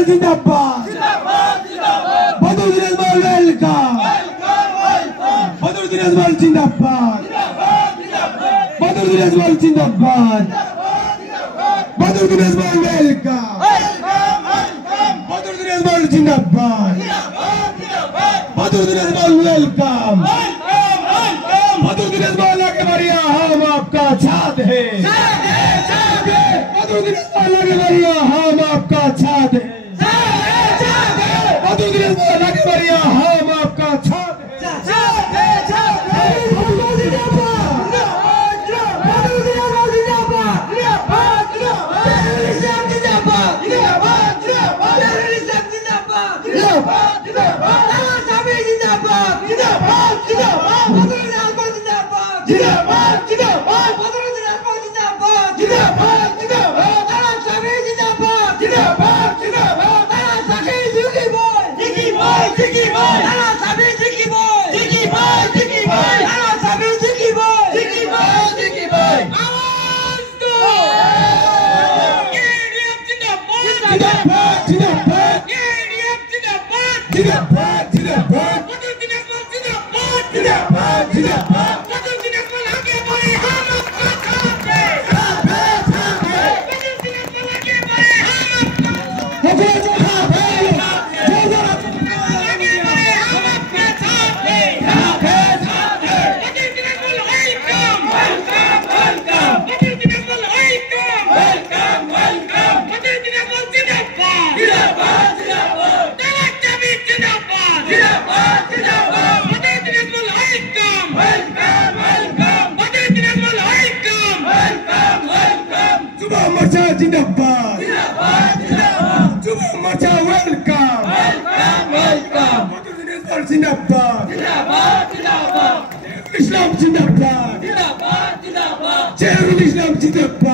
Ismail Zindabad. Badruddin Ismail welcome. Badruddin Ismail Zindabad. Badruddin Ismail Zindabad. Badruddin Ismail welcome. Badruddin Ismail Zindabad. Badruddin Ismail welcome. Badruddin Ismail आगे बढ़िया हम आपका साथ है. Badruddin Ismail आगे बढ़िया हम आपका साथ है. Badruddin Ismail आगे बढ़िया हम आपका साथ है. Islam Zindabad. Islam Zindabad.